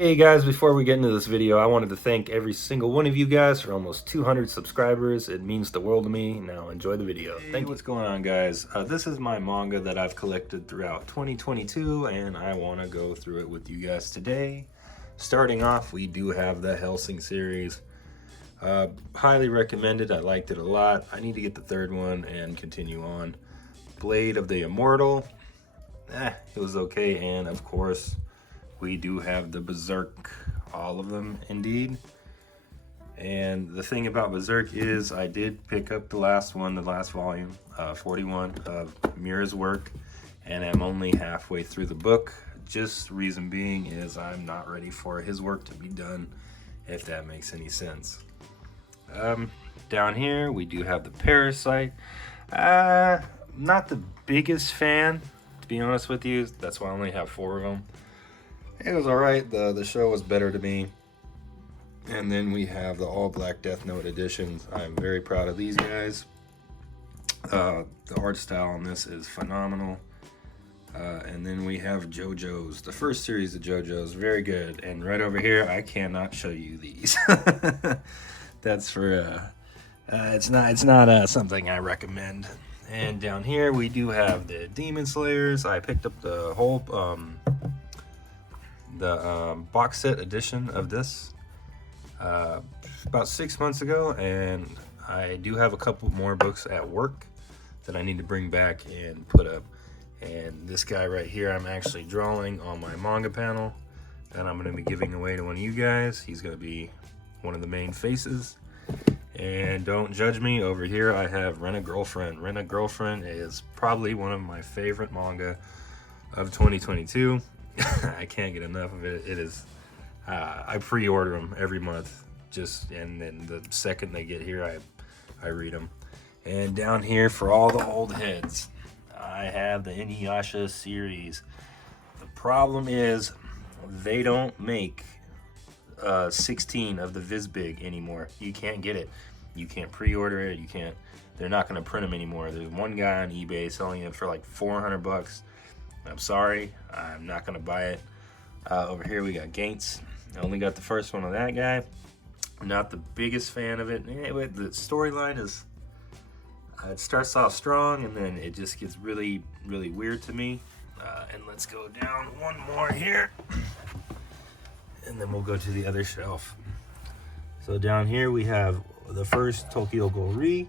Hey guys, before we get into this video, I wanted to thank every single one of you guys for almost 200 subscribers. It means the world to me. Now enjoy the video. Thank you. What's going on, guys? This is my manga that I've collected throughout 2022, and I want to go through it with you guys today. Starting off, we do have the Hellsing series. Highly recommended. I liked it a lot. I need to get the third one and continue on. Blade of the Immortal. It was okay, and of course, we do have the Berserk, all of them indeed. And the thing about Berserk is I did pick up the last one, the last volume, 41 of Mira's work, and I'm only halfway through the book. Just reason being is I'm not ready for his work to be done, if that makes any sense. Down here we do have the Parasite. Not the biggest fan, to be honest with you. That's why I only have 4 of them. It was alright, the show was better to me. And then we have the All Black Death Note editions. I'm very proud of these guys. The art style on this is phenomenal. And then we have JoJo's, the first series of JoJo's, very good. And right over here, I cannot show you these. That's for, it's not something I recommend. And down here, we do have the Demon Slayers. I picked up the whole, box set edition of this about 6 months ago, and I do have a couple more books at work that I need to bring back and put up. And this guy right here, I'm actually drawing on my manga panel, and I'm going to be giving away to one of you guys. He's going to be one of the main faces. And don't judge me, over here I have Rent a Girlfriend. Rent a Girlfriend is probably one of my favorite manga of 2022. I can't get enough of it. It is, I pre-order them every month, and then the second they get here, I read them. And down here, for all the old heads, I have the Inuyasha series. The problem is, they don't make 16 of the Visbig anymore. You can't get it. You can't pre-order it. They're not going to print them anymore. There's one guy on eBay selling it for like 400 bucks. I'm sorry, I'm not going to buy it. Over here we got Gaints. I only got the first one of that guy. I'm not the biggest fan of it. Anyway, the storyline is, it starts off strong and then it just gets really, really weird to me. And let's go down one more here. And then we'll go to the other shelf. So down here we have the first Tokyo Ghoul Re.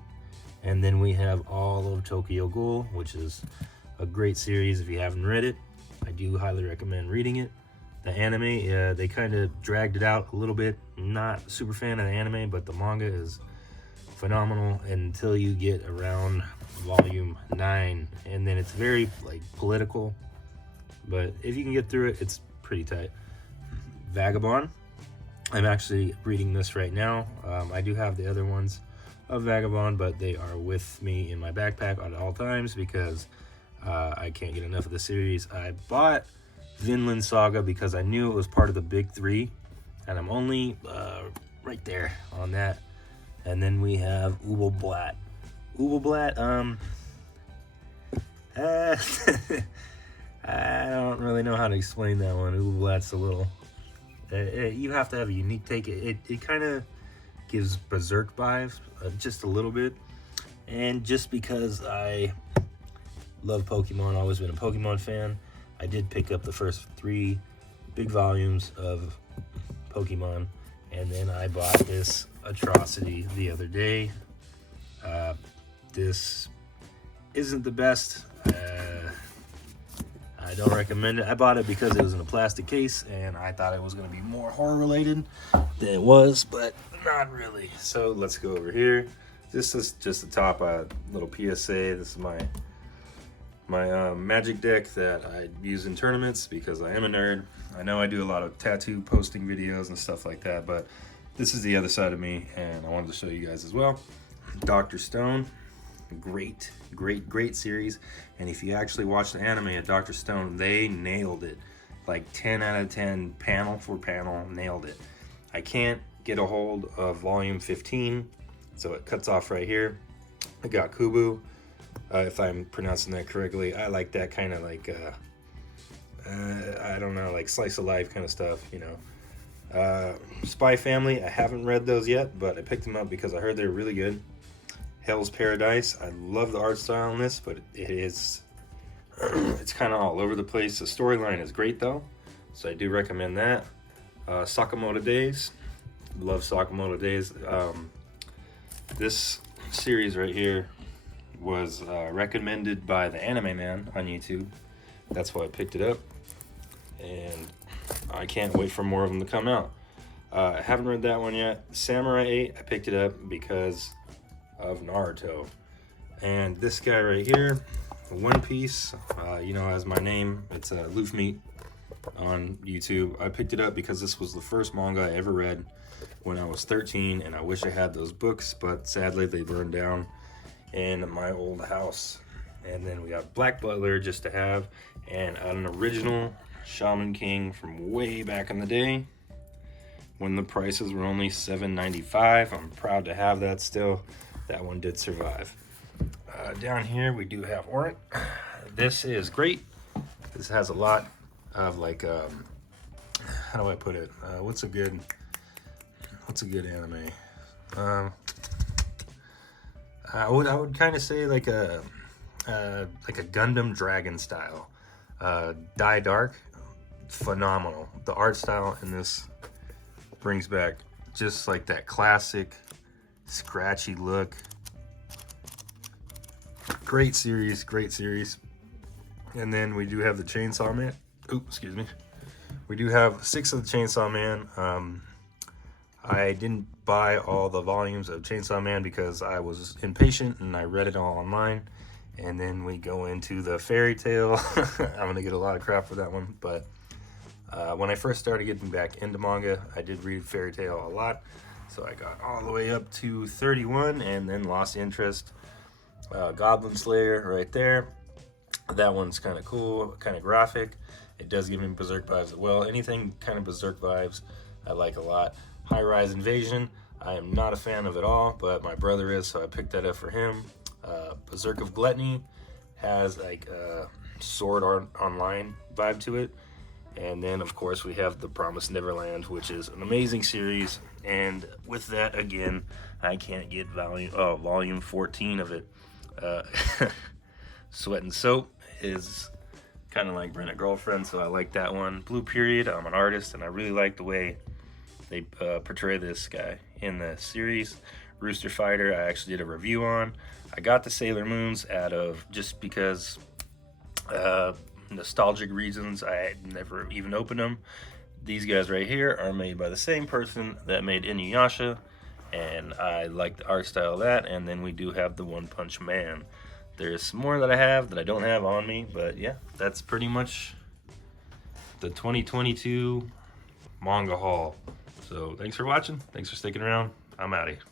And then we have all of Tokyo Ghoul, which is a great series. If you haven't read it, I do highly recommend reading it. The anime, they kind of dragged it out a little bit. Not super fan of the anime, but the manga is phenomenal until you get around volume 9, and then it's very like political, but if you can get through it, it's pretty tight. Vagabond, I'm actually reading this right now. I do have the other ones of Vagabond, but they are with me in my backpack at all times because I can't get enough of the series. I bought Vinland Saga because I knew it was part of the big 3, and I'm only right there on that. And then we have Ubelblatt. Ubelblatt, I don't really know how to explain that one. Ubelblatt's a little, you have to have a unique take. It kind of gives Berserk vibes, just a little bit. And just because I love Pokemon, always been a Pokemon fan, I did pick up the first 3 big volumes of Pokemon, and then I bought this atrocity the other day. This isn't the best. I don't recommend it. I bought it because it was in a plastic case, and I thought it was going to be more horror related than it was, but not really. So let's go over here. This is just the top little PSA. This is my magic deck that I use in tournaments because I am a nerd. I know I do a lot of tattoo posting videos and stuff like that, but this is the other side of me, and I wanted to show you guys as well. Dr. Stone, great series. And if you actually watch the anime at Dr. Stone, they nailed it. Like 10 out of 10, panel for panel, nailed it. I can't get a hold of volume 15, so it cuts off right here. I got Kubu. If I'm pronouncing that correctly. I like that kind of like, I don't know, like slice of life kind of stuff, you know. Spy Family, I haven't read those yet, but I picked them up because I heard they were really good. Hell's Paradise, I love the art style in this, but it's kind of all over the place. The storyline is great though, so I do recommend that. Sakamoto Days, love Sakamoto Days. This series right here was recommended by the Anime Man on YouTube. That's why I picked it up, and I can't wait for more of them to come out. I haven't read that one yet. Samurai 8, I picked it up because of Naruto. And this guy right here, One Piece, you know, as my name, it's Loof Meat on YouTube. I picked it up because this was the first manga I ever read when I was 13, and I wish I had those books, but sadly they burned down in my old house. And then we got Black Butler just to have, and an original Shaman King from way back in the day when the prices were only $7.95. I'm proud to have that still. That one did survive. Down here we do have Orient. This is great. This has a lot of like how do I put it? What's a good anime? I would kind of say like a Gundam Dragon style. Die Dark, phenomenal. The art style in this brings back just like that classic scratchy look. Great series, great series. And then we do have the Chainsaw Man. Oops, excuse me. We do have 6 of the Chainsaw Man. I didn't buy all the volumes of Chainsaw Man because I was impatient and I read it all online. And then we go into the fairy tale. I'm gonna get a lot of crap for that one, but when I first started getting back into manga, I did read fairy tale a lot. So I got all the way up to 31 and then lost interest. Goblin Slayer right there. That one's kind of cool, kind of graphic. It does give me Berserk vibes as well. Anything kind of Berserk vibes, I like a lot. High Rise Invasion, I am not a fan of it all, but my brother is, so I picked that up for him. Berserk of Gluttony has like a Sword Art Online vibe to it. And then of course we have The Promised Neverland, which is an amazing series. And with that, again, I can't get volume 14 of it. Sweat and Soap is kind of like Rent a Girlfriend, so I like that one. Blue Period, I'm an artist, and I really like the way they portray this guy in the series. Rooster Fighter, I actually did a review on. I got the Sailor Moons out of just because nostalgic reasons. I had never even opened them. These guys right here are made by the same person that made Inuyasha, and I like the art style of that. And then we do have the One Punch Man. There's some more that I have that I don't have on me, but yeah, that's pretty much the 2022 manga haul. So thanks for watching. Thanks for sticking around. I'm out of here.